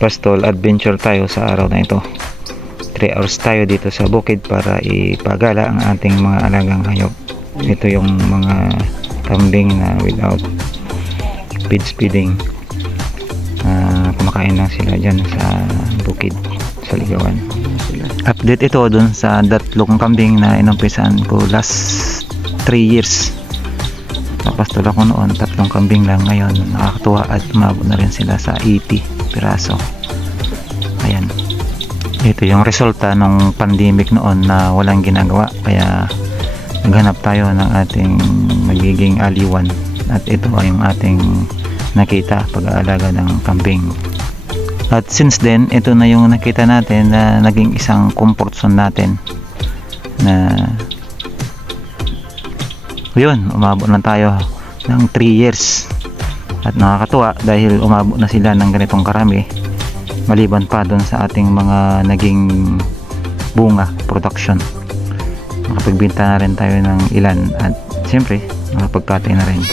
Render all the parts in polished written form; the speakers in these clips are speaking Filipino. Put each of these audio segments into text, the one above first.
Pastol adventure tayo sa araw na ito. 3 hours tayo dito sa bukid para ipagala ang ating mga alagang hayop. Ito yung mga kambing na without feeding. Kumakain lang sila dyan sa bukid, sa ligawan. Update ito dun sa datlong kambing na inumpisan ko last 3 years. Napastol ako noon, 3 kambing lang. Ngayon nakakatuwa at umabot na rin sila sa 80 piraso. Ayan, ito yung resulta ng pandemic noon na walang ginagawa, kaya naghanap tayo ng ating magiging aliwan, at ito ay yung ating nakita pag-aalaga ng kambing. At since then, ito na yung nakita natin na naging isang comfort zone natin, na yun, umabot na tayo ng 3 years. At nakakatuwa dahil umabot na sila ng ganitong karami, maliban pa doon sa ating mga naging bunga production. Nakapagbenta na rin tayo ng ilan, at siyempre nakapagkatay na rin.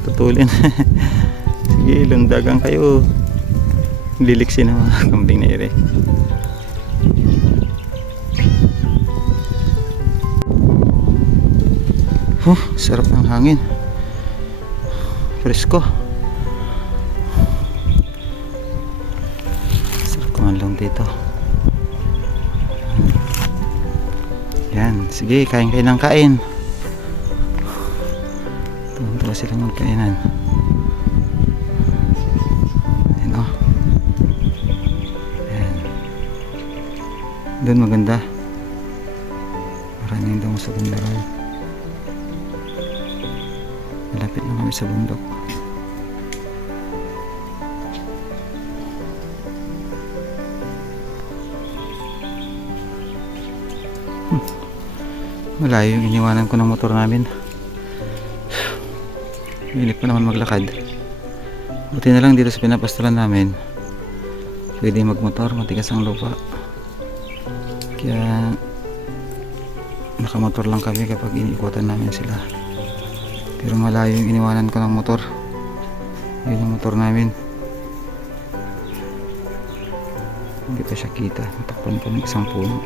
Tutulin. Sige, lundagan kayo. Liliksi na mga kambing na ere. Sarap ng hangin. Presko. Sarap kumanlong dito. Yan, sige, kain kayo ng kain. Tuwa silang magkainan. Ayan o. Ayan. Doon maganda. Maraming daw sa bundaran. Malapit na kami sa bundok. Malayo yung iniwanan ko ng motor namin. Inip pa naman maglakad. Buti na lang dito sa pinapastolan namin, pwede magmotor, matigas ang lupa. Kaya nakamotor lang kami kapag iniikutan namin sila. Pero malayo yung iniwanan ko ng motor. Yun yung motor namin. Hindi pa siya kita. Natakpan ko ng isang puno.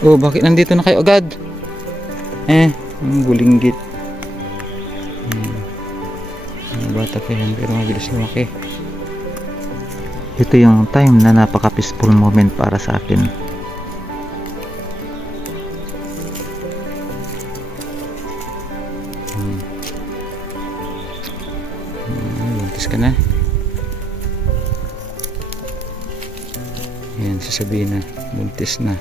Oh, bakit nandito na kayo agad? Ang bulinggit. Bata pa yan, pero mabilis lumaki. Ito yung time na napaka peaceful moment para sa akin. Buntis ka na. Yan, sasabihin na buntis na.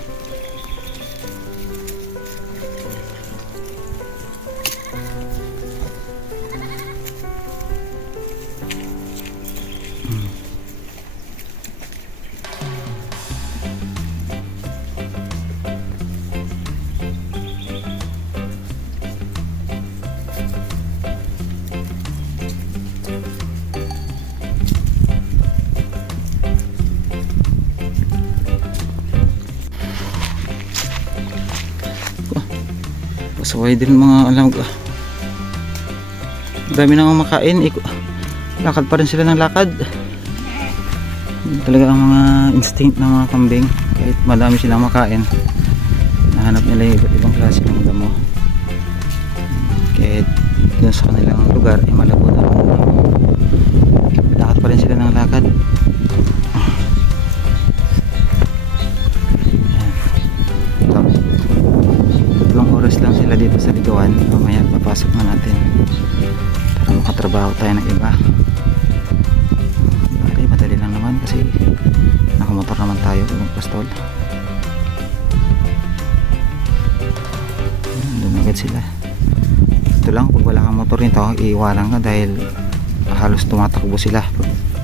Pasaway din mga alam ko. Dami nang makain. Lakad pa rin sila ng lakad. Talaga ang mga instinct ng mga kambing. Kahit madami silang makain, nahanap nila yung iba't ibang klase ng damo. Kahit dun sa kanilang lugar ay malabo na ang damo. Lakad pa rin sila ng lakad. sila dito sa ligawan. Mamaya papasok na natin para makatrabaho tayo ng iba. Bali, madali lang naman kasi nakamotor naman tayo ng pastol. Doon agad sila. Ito lang, pag wala kang motor nito, iiwanan ka dahil halos tumatakbo sila.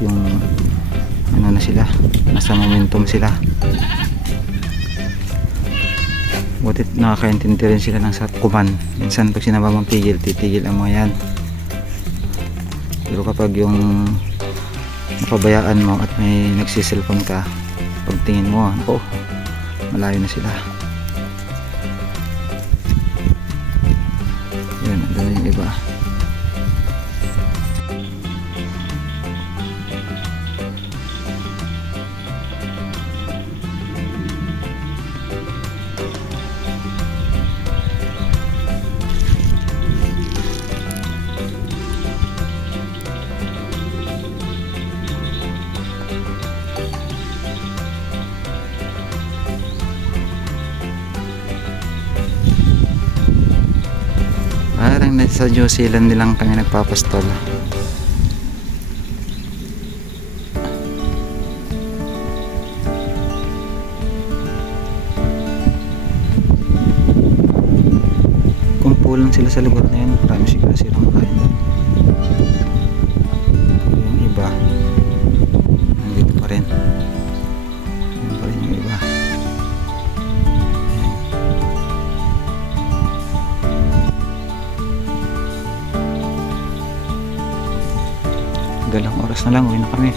Yung ano na sila, nasa momentum sila. Butit nakakaintindi rin sila ng satkuman. Minsan pag sinaba mong tigil, titigil ang mga yan. Pero kapag yung napabayaan mo at may nagsiselfon ka, pagtingin mo, ako, malayo na sila. Yun, ando na yung iba. Parang sa New Zealand nilang kami nagpapastol. Kung pulang sila sa lugar na yun, marami siguro silang kain doon. Yung iba nandito pa rin. Yun pa rin yung iba. Dalang oras na lang, uwi na kami.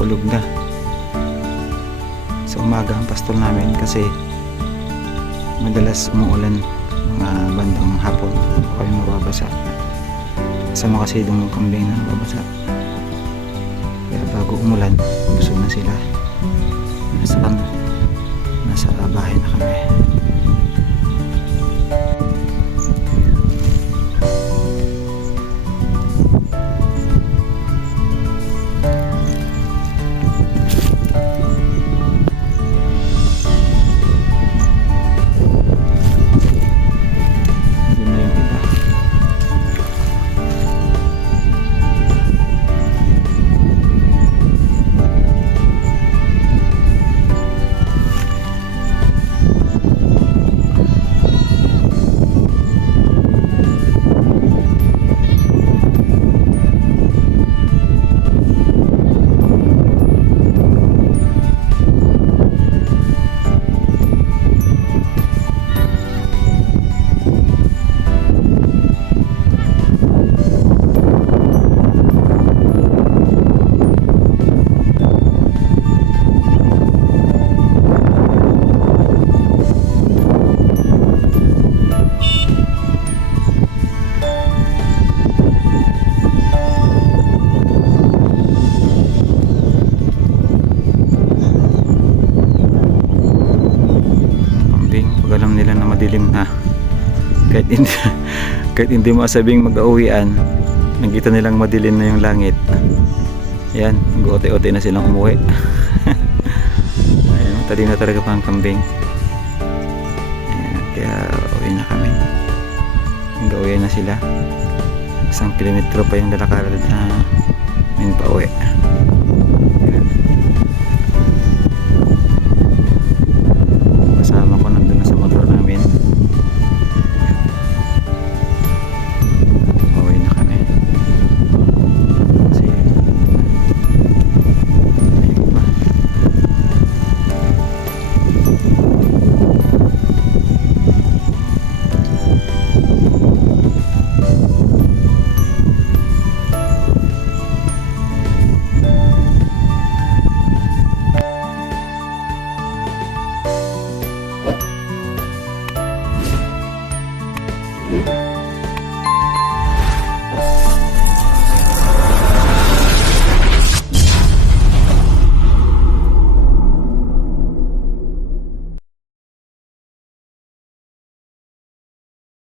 Pulog na sa umaga ang pastol namin kasi madalas umuulan mga bandang hapon o kami mababasa. Kasama kasi itong kambing na mababasa, kaya bago umulan busog na sila. Nasa bahay na kami. Pag alam nila na madilim na, kahit hindi mo asabing mag-auwian, nakita nilang madilim na yung langit, yan, mag-ote-ote na silang umuwi. Ayun, matalino talaga pa ang kambing. Ayan, kaya uwi na kami. Mag-auwi na sila. 1 kilometro pa yung lalakaran na min pa uwi.